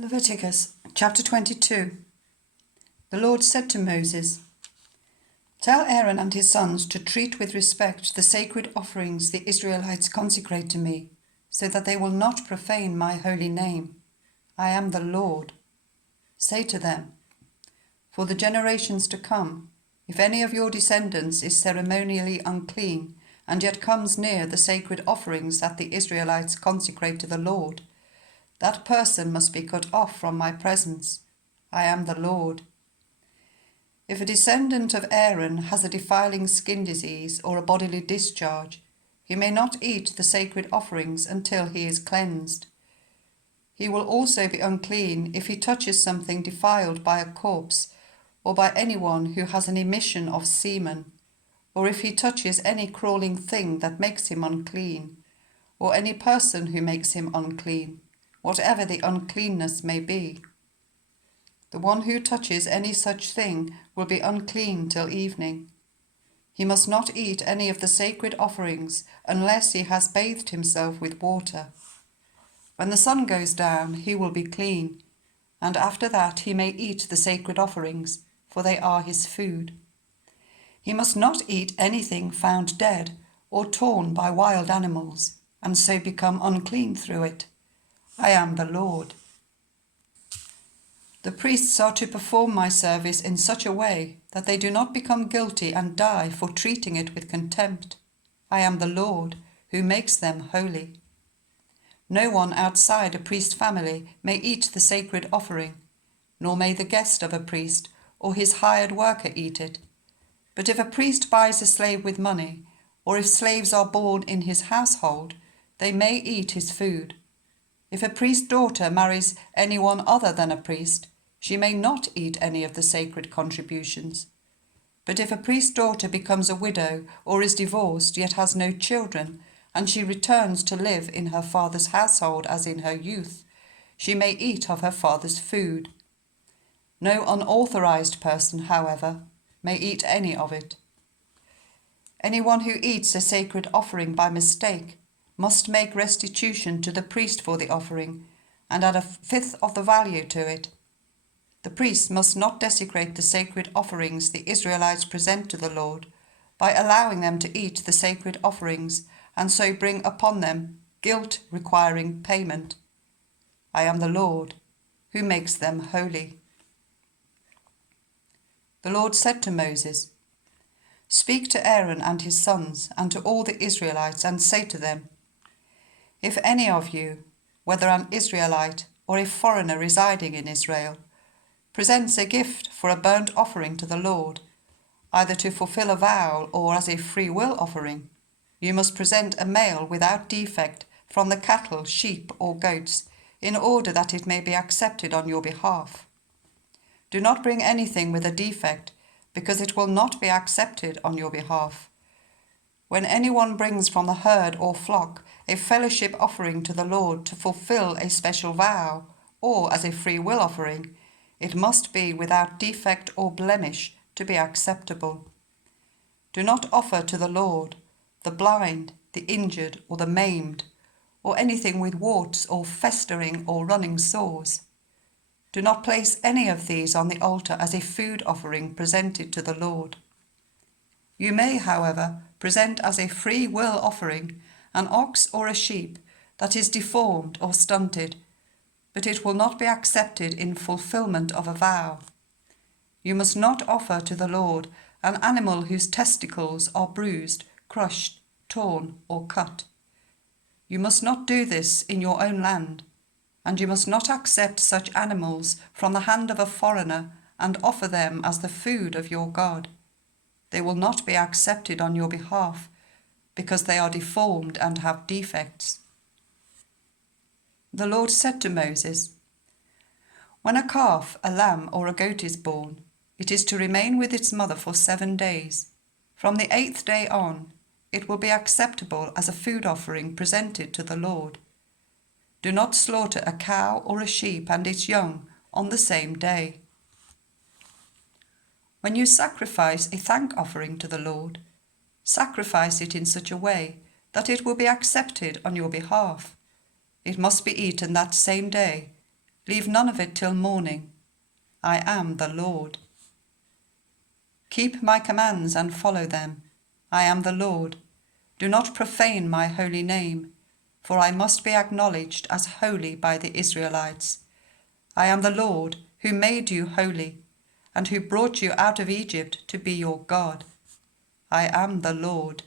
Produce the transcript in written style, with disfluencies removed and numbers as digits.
Leviticus chapter 22. The Lord said to Moses, "Tell Aaron and his sons to treat with respect the sacred offerings the Israelites consecrate to me, so that they will not profane my holy name. I am the Lord. Say to them, for the generations to come, if any of your descendants is ceremonially unclean and yet comes near the sacred offerings that the Israelites consecrate to the Lord, that person must be cut off from my presence. I am the Lord. If a descendant of Aaron has a defiling skin disease or a bodily discharge, he may not eat the sacred offerings until he is cleansed. He will also be unclean if he touches something defiled by a corpse or by anyone who has an emission of semen, or if he touches any crawling thing that makes him unclean, or any person who makes him unclean, whatever the uncleanness may be. The one who touches any such thing will be unclean till evening. He must not eat any of the sacred offerings unless he has bathed himself with water. When the sun goes down, he will be clean, and after that he may eat the sacred offerings, for they are his food. He must not eat anything found dead or torn by wild animals, and so become unclean through it. I am the Lord. The priests are to perform my service in such a way that they do not become guilty and die for treating it with contempt. I am the Lord, who makes them holy. No one outside a priest family may eat the sacred offering, nor may the guest of a priest or his hired worker eat it. But if a priest buys a slave with money, or if slaves are born in his household, they may eat his food. If a priest's daughter marries anyone other than a priest, she may not eat any of the sacred contributions. But if a priest's daughter becomes a widow or is divorced yet has no children, and she returns to live in her father's household as in her youth, she may eat of her father's food. No unauthorized person, however, may eat any of it. Anyone who eats a sacred offering by mistake must make restitution to the priest for the offering and add a fifth of the value to it. The priest must not desecrate the sacred offerings the Israelites present to the Lord by allowing them to eat the sacred offerings and so bring upon them guilt requiring payment. I am the Lord, who makes them holy. The Lord said to Moses, "Speak to Aaron and his sons and to all the Israelites and say to them, if any of you, whether an Israelite or a foreigner residing in Israel, presents a gift for a burnt offering to the Lord, either to fulfill a vow or as a free will offering, you must present a male without defect from the cattle, sheep or goats, in order that it may be accepted on your behalf. Do not bring anything with a defect, because it will not be accepted on your behalf. When anyone brings from the herd or flock a fellowship offering to the Lord to fulfill a special vow, or as a free will offering, it must be without defect or blemish to be acceptable. Do not offer to the Lord the blind, the injured, or the maimed, or anything with warts or festering or running sores. Do not place any of these on the altar as a food offering presented to the Lord. You may, however, present as a free will offering an ox or a sheep that is deformed or stunted, but it will not be accepted in fulfillment of a vow. You must not offer to the Lord an animal whose testicles are bruised, crushed, torn, or cut. You must not do this in your own land, and you must not accept such animals from the hand of a foreigner and offer them as the food of your God. They will not be accepted on your behalf, because they are deformed and have defects." The Lord said to Moses, "When a calf, a lamb, or a goat is born, it is to remain with its mother for 7 days. From the 8th day on, it will be acceptable as a food offering presented to the Lord. Do not slaughter a cow or a sheep and its young on the same day. When you sacrifice a thank offering to the Lord, sacrifice it in such a way that it will be accepted on your behalf. It must be eaten that same day, Leave none of it till morning. I am the Lord. Keep my commands and follow them. I am the Lord. Do not profane my holy name, for I must be acknowledged as holy by the Israelites. I am the Lord, who made you holy, and who brought you out of Egypt to be your God. I am the Lord.